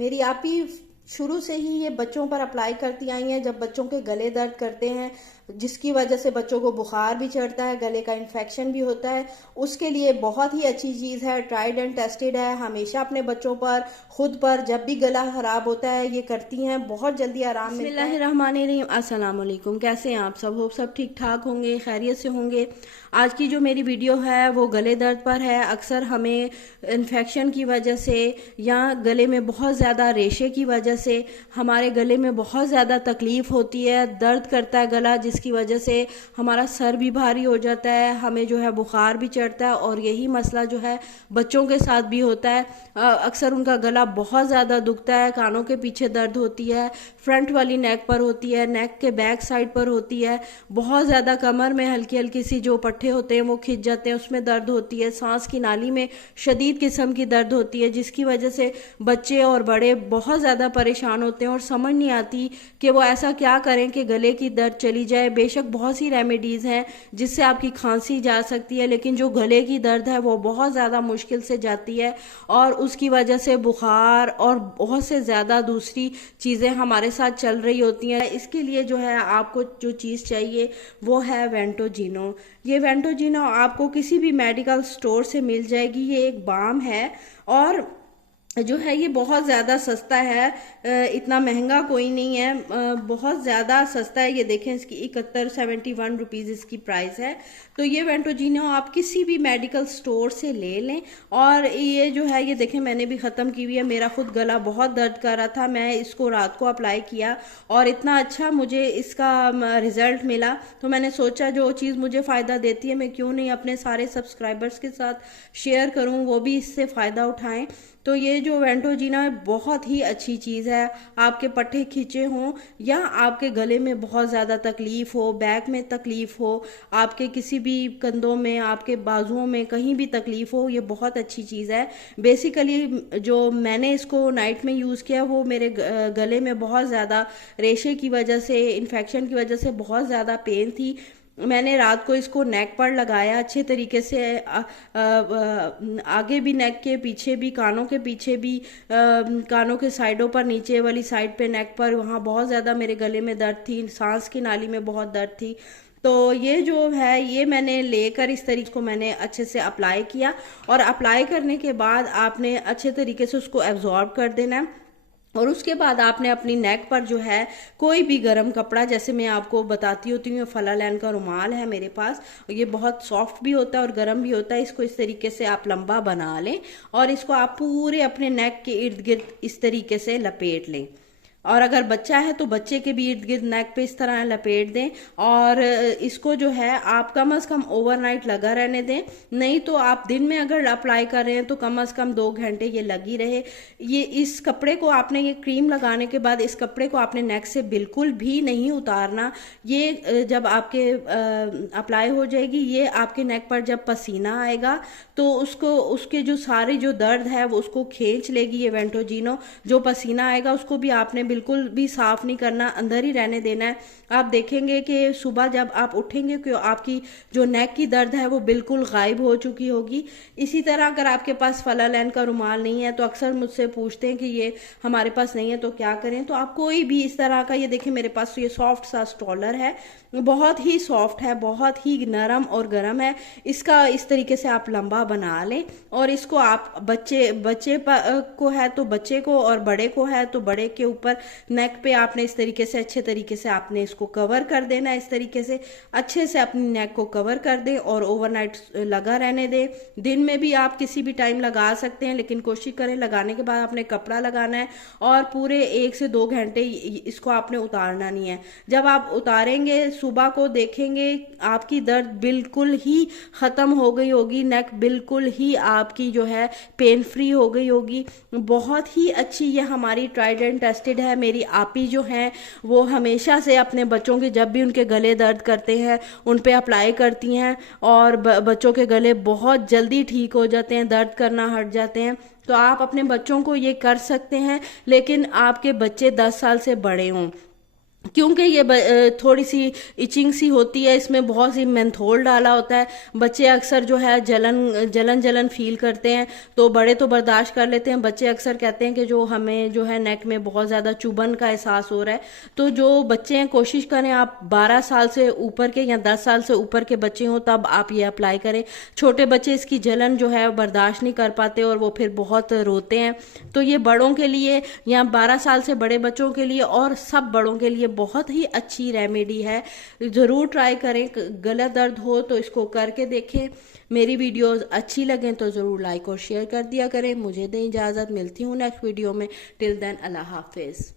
मेरी आप ही शुरू से ही ये बच्चों पर अप्लाई करती आई हैं। जब बच्चों के गले दर्द करते हैं, जिसकी वजह से बच्चों को बुखार भी चढ़ता है, गले का इन्फेक्शन भी होता है, उसके लिए बहुत ही अच्छी चीज़ है, ट्राइड एंड टेस्टेड है। हमेशा अपने बच्चों पर, खुद पर जब भी गला खराब होता है ये करती हैं, बहुत जल्दी आराम मिलता है। बिस्मिल्लाहिर्रहमानिर्रहीम, अस्सलाम वालेकुम। कैसे हैं आप सब? होप सब ठीक ठाक होंगे, खैरियत से होंगे। आज की जो मेरी वीडियो है वो गले दर्द पर है। अक्सर हमें इन्फेक्शन की वजह से या गले में बहुत ज़्यादा रेशे की वजह से हमारे गले में बहुत ज़्यादा तकलीफ़ होती है, दर्द करता है गला, जिसकी वजह से हमारा सर भी भारी हो जाता है, हमें जो है बुखार भी चढ़ता है। और यही मसला जो है बच्चों के साथ भी होता है। अक्सर उनका गला बहुत ज़्यादा दुखता है, कानों के पीछे दर्द होती है, फ्रंट वाली नेक पर होती है, नेक के बैक साइड पर होती है, बहुत ज़्यादा कमर में हल्की हल्की सी जो पट्टे होते हैं वो खिंच जाते हैं, उसमें दर्द होती है, सांस की नाली में शदीद किस्म की दर्द होती है, जिसकी वजह से बच्चे और बड़े बहुत ज़्यादा परेशान होते हैं और समझ नहीं आती कि वो ऐसा क्या करें कि गले की दर्द चली जाए। बेशक बहुत सी रेमेडीज़ हैं जिससे आपकी खांसी जा सकती है, लेकिन जो गले की दर्द है वो बहुत ज़्यादा मुश्किल से जाती है और उसकी वजह से बुखार और बहुत से ज़्यादा दूसरी चीज़ें हमारे साथ चल रही होती हैं। इसके लिए जो है आपको जो चीज़ चाहिए वो है वेंटोजिनो। ये वेंटोजिनो आपको किसी भी मेडिकल स्टोर से मिल जाएगी। ये एक बाम है और जो है ये बहुत ज़्यादा सस्ता है, इतना महंगा कोई नहीं है, बहुत ज़्यादा सस्ता है। ये देखें, इसकी 71 रुपीज़ इसकी प्राइस है। तो ये वेंटोजिनो आप किसी भी मेडिकल स्टोर से ले लें। और ये जो है ये देखें, मैंने भी ख़त्म की हुई है। मेरा खुद गला बहुत दर्द कर रहा था, मैं इसको रात को अप्लाई किया और इतना अच्छा मुझे इसका रिज़ल्ट मिला। तो मैंने सोचा जो चीज़ मुझे फ़ायदा देती है मैं क्यों नहीं अपने सारे सब्सक्राइबर्स के साथ शेयर करूँ, वो भी इससे फ़ायदा उठाएँ। तो ये जो वेंटोजिना है बहुत ही अच्छी चीज़ है। आपके पट्टे खींचे हों या आपके गले में बहुत ज़्यादा तकलीफ़ हो, बैक में तकलीफ़ हो, आपके किसी भी कंधों में, आपके बाजुओं में कहीं भी तकलीफ़ हो, ये बहुत अच्छी चीज़ है। बेसिकली जो मैंने इसको नाइट में यूज़ किया वो मेरे गले में बहुत ज़्यादा रेशे की वजह से, इन्फेक्शन की वजह से बहुत ज़्यादा पेन थी। मैंने रात को इसको नेक पर लगाया अच्छे तरीके से, आगे भी नेक के, पीछे भी, कानों के पीछे भी, कानों के साइडों पर, नीचे वाली साइड पे नेक पर, वहाँ बहुत ज़्यादा मेरे गले में दर्द थी, सांस की नाली में बहुत दर्द थी। तो ये जो है ये मैंने लेकर इस तरीके को मैंने अच्छे से अप्लाई किया और अप्लाई करने के बाद आपने अच्छे तरीके से उसको एब्जॉर्ब कर देना है। और उसके बाद आपने अपनी नेक पर जो है कोई भी गर्म कपड़ा, जैसे मैं आपको बताती होती हूँ, फलालैन का रुमाल है मेरे पास, ये बहुत सॉफ्ट भी होता है और गर्म भी होता है। इसको इस तरीके से आप लंबा बना लें और इसको आप पूरे अपने नेक के इर्द गिर्द इस तरीके से लपेट लें। और अगर बच्चा है तो बच्चे के भी इर्द गिर्द नेक पे इस तरह लपेट दें और इसको जो है आप कम से कम ओवरनाइट लगा रहने दें। नहीं तो आप दिन में अगर अप्लाई कर रहे हैं तो कम से कम 2 घंटे ये लगी रहे। ये इस कपड़े को आपने, ये क्रीम लगाने के बाद इस कपड़े को आपने नेक से बिल्कुल भी नहीं उतारना। ये जब आपके अप्लाई हो जाएगी, ये आपके नेक पर जब पसीना आएगा तो उसको, उसके जो सारे जो दर्द है वो उसको खींच लेगी ये वेंटोजिनो। जो पसीना आएगा उसको भी आपने बिल्कुल भी साफ नहीं करना, अंदर ही रहने देना है। आप देखेंगे कि सुबह जब आप उठेंगे कि आपकी जो नेक की दर्द है वो बिल्कुल गायब हो चुकी होगी। इसी तरह अगर आपके पास फलालैन का रुमाल नहीं है तो अक्सर मुझसे पूछते हैं कि ये हमारे पास नहीं है तो क्या करें। तो आप कोई भी इस तरह का, ये देखें मेरे पास तो ये सॉफ्ट सा स्टॉलर है, बहुत ही सॉफ्ट है, बहुत ही नरम और गर्म है। इसका इस तरीके से आप लंबा बना लें और इसको आप बच्चे को है तो बच्चे को और बड़े को है तो बड़े के ऊपर नेक पे आपने इस तरीके से, अच्छे तरीके से आपने इसको कवर कर देना। इस तरीके से अच्छे से अपनी नेक को कवर कर दें और ओवरनाइट लगा रहने दें। दिन में भी आप किसी भी टाइम लगा सकते हैं, लेकिन कोशिश करें लगाने के बाद आपने कपड़ा लगाना है और पूरे 1 से 2 घंटे इसको आपने उतारना नहीं है। जब आप उतारेंगे सुबह को देखेंगे आपकी दर्द बिल्कुल ही ख़त्म हो गई होगी, नेक बिल्कुल ही आपकी जो है पेन फ्री हो गई होगी। बहुत ही अच्छी ये हमारी ट्राइड एंड टेस्टेड है। मेरी आपी जो हैं वो हमेशा से अपने बच्चों के, जब भी उनके गले दर्द करते हैं उन पे अप्लाई करती हैं और बच्चों के गले बहुत जल्दी ठीक हो जाते हैं, दर्द करना हट जाते हैं। तो आप अपने बच्चों को ये कर सकते हैं, लेकिन आपके बच्चे 10 साल से बड़े हों। क्योंकि ये थोड़ी सी इचिंग सी होती है, इसमें बहुत सी मेंथोल डाला होता है। बच्चे अक्सर जो है जलन जलन फील करते हैं, तो बड़े तो बर्दाश्त कर लेते हैं, बच्चे अक्सर कहते हैं कि जो हमें जो है नेक में बहुत ज़्यादा चुभन का एहसास हो रहा है। तो जो बच्चे हैं कोशिश करें आप 12 साल से ऊपर के या 10 साल से ऊपर के बच्चे हों तब आप ये अप्लाई करें। छोटे बच्चे इसकी जलन जो है बर्दाश्त नहीं कर पाते और वो फिर बहुत रोते हैं। तो ये बड़ों के लिए या 12 साल से बड़े बच्चों के लिए और सब बड़ों के लिए बहुत ही अच्छी रेमेडी है। ज़रूर ट्राई करें, गला दर्द हो तो इसको करके देखें। मेरी वीडियोस अच्छी लगें तो ज़रूर लाइक और शेयर कर दिया करें। मुझे दें इजाज़त, मिलती हूँ नेक्स्ट वीडियो में। टिल देन अल्लाह हाफिज़।